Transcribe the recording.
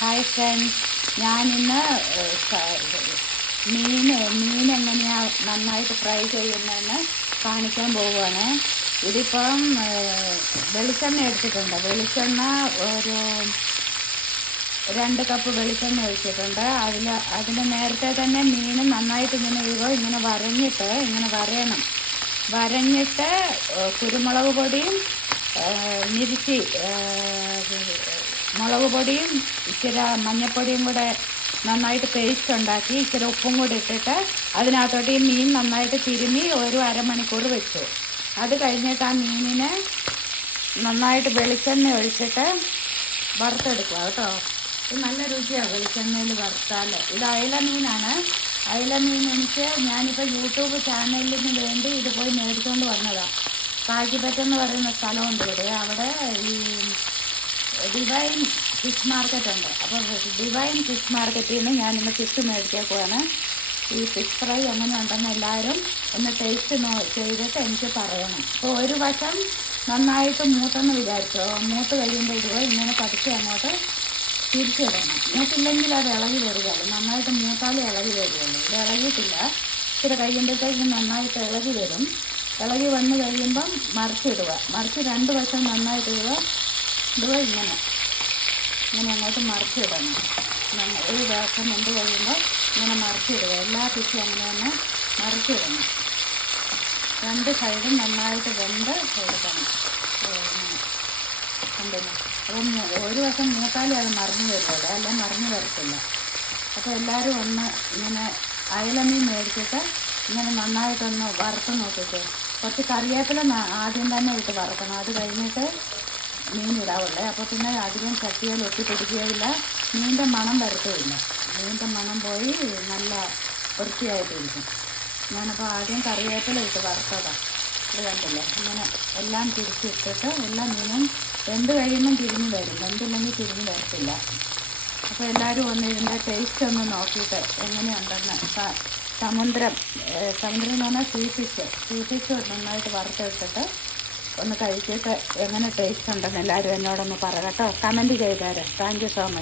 Hi friends, ഞാനിന്ന് മീൻ എങ്ങനെയാണ് നന്നായിട്ട് ഫ്രൈ ചെയ്യുന്നതെന്ന് കാണിക്കാൻ പോവുകയാണ്. ഇതിപ്പം വെളിച്ചെണ്ണ എടുത്തിട്ടുണ്ട്. വെളിച്ചെണ്ണ ഒരു 2 കപ്പ് വെളിച്ചെണ്ണ ഒഴിച്ചിട്ടുണ്ട്. അതിന് നേരത്തെ തന്നെ മീൻ നന്നായിട്ട് ഇങ്ങനെ വരയണം. വരഞ്ഞിട്ട് കുരുമുളക് പൊടിയും മുളക് പൊടിയും ഇച്ചിരി മഞ്ഞൾപ്പൊടിയും കൂടെ നന്നായിട്ട് പേസ്റ്റ് ഉണ്ടാക്കി ഇച്ചിരി ഉപ്പും കൂടി ഇട്ടിട്ട് അതിനകത്തോട്ട് ഈ മീൻ നന്നായിട്ട് തിരുമ്മി ഒരു അരമണിക്കൂർ വെച്ചു. അത് കഴിഞ്ഞിട്ട് ആ മീനിനെ നന്നായിട്ട് വെളിച്ചെണ്ണ ഒഴിച്ചിട്ട് വറുത്തെടുക്കുക കേട്ടോ. ഇത് നല്ല രുചിയാണ് വെളിച്ചെണ്ണയിൽ വറുത്താൽ. ഇത് അയല മീനാണ്. അയല മീൻ ഞാനിപ്പോൾ യൂട്യൂബ് ചാനലിന് വേണ്ടി ഇത് പോയി മേടിച്ചുകൊണ്ട് വന്നതാണ്. കാക്കിപ്പറ്റെന്ന് പറയുന്ന സ്ഥലമുണ്ട് ഇവിടെ. അവിടെ ഈ ഡിവൈൻ ഫിഷ് മാർക്കറ്റ് ഉണ്ട്. അപ്പോൾ ഡിവൈൻ ഫിഷ് മാർക്കറ്റിൽ നിന്ന് ഞാനിന്ന് ഫിഷ് മേടിച്ചേക്കുവാണ്. ഈ ഫിഷ് ഫ്രൈ എങ്ങനെ ഉണ്ടെന്ന് എല്ലാവരും ഒന്ന് ടേസ്റ്റ് ചെയ്തിട്ട് എനിക്ക് പറയണം. അപ്പോൾ ഒരു വശം നന്നായിട്ട് മൂത്തെന്ന് വിചാരിച്ചോ. മൂത്ത് കഴിയുമ്പോൾ ഇങ്ങനെ പതുക്കെ അങ്ങോട്ട് തിരിച്ചിടണം. മൂത്തില്ലെങ്കിൽ അത് ഇളകി വരികയുള്ളൂ. നന്നായിട്ട് മൂത്താലും ഇളകി വരികയുള്ളൂ. ഇത് ഇളകിയിട്ടില്ല. ഇച്ചിരി കഴിയുമ്പോഴത്തേക്കും നന്നായിട്ട് ഇളകി വരും. ഇളകി വന്ന് കഴിയുമ്പം മറിച്ചിടുക. 2 വശം നന്നായിട്ട് ഇടുക. ഇങ്ങനെ അങ്ങോട്ട് മറിച്ചിടണം. ഒരു ദിവസം വെന്ത് കഴിയുമ്പോൾ ഇങ്ങനെ മറിച്ചിടുക. എല്ലാ ഫിഷും അങ്ങനെ തന്നെ മറിച്ചിടണം. 2 സൈഡും നന്നായിട്ട് വെന്ത് എടുക്കണം. കണ്ടില്ല? അപ്പം ഒരു വശം മൂത്താലേ അത് മറിഞ്ഞു വരുള്ളൂ, അല്ല മറിഞ്ഞു വരത്തില്ല. അപ്പോൾ എല്ലാവരും ഒന്ന് ഇങ്ങനെ അയലമീൻ മേടിച്ചിട്ട് ഇങ്ങനെ നന്നായിട്ടൊന്ന് വറുത്ത് നോക്കിയിട്ട് കുറച്ച് കറിവേപ്പില ആദ്യം തന്നെ ഇട്ട് വറുക്കണം. അത് കഴിഞ്ഞിട്ട് മീൻ ഇടാവുള്ളേ. അപ്പോൾ പിന്നെ അധികം ചട്ടിയിൽ ഒട്ടിപ്പിടിക്കുകയില്ല, മീനിൻ്റെ മണം വരത്തുമില്ല. മീനിൻ്റെ മണം പോയി നല്ല വൃത്തിയായിട്ടിരിക്കും. ഞാനപ്പോൾ ആദ്യം കറിവേപ്പില ഇട്ട് വറുത്തതാണ്. ഇത് കണ്ടില്ലേ? ഇങ്ങനെ എല്ലാം തിരിച്ചിട്ടിട്ട് എല്ലാ മീനും വെന്ത് കഴിയുമ്പം തിരിഞ്ഞ് വരും. വെന്തില്ലെങ്കിൽ തിരിഞ്ഞ് വരത്തില്ല. അപ്പോൾ എല്ലാവരും ഒന്ന് ഇതിൻ്റെ ടേസ്റ്റ് ഒന്ന് നോക്കിയിട്ട് എങ്ങനെയുണ്ടെന്ന്. സമുദ്രം എന്ന് പറഞ്ഞാൽ സീ ഫിഷ് നന്നായിട്ട് വറുത്തെടുത്തിട്ട് ഒന്ന് കഴിച്ചിട്ട് എങ്ങനെ ടേസ്റ്റ് ഉണ്ടെന്ന് എല്ലാവരും എന്നോടൊന്ന് പറ കേട്ടോ. കമൻറ്റ് ചെയ്തേരെ. Thank you so much.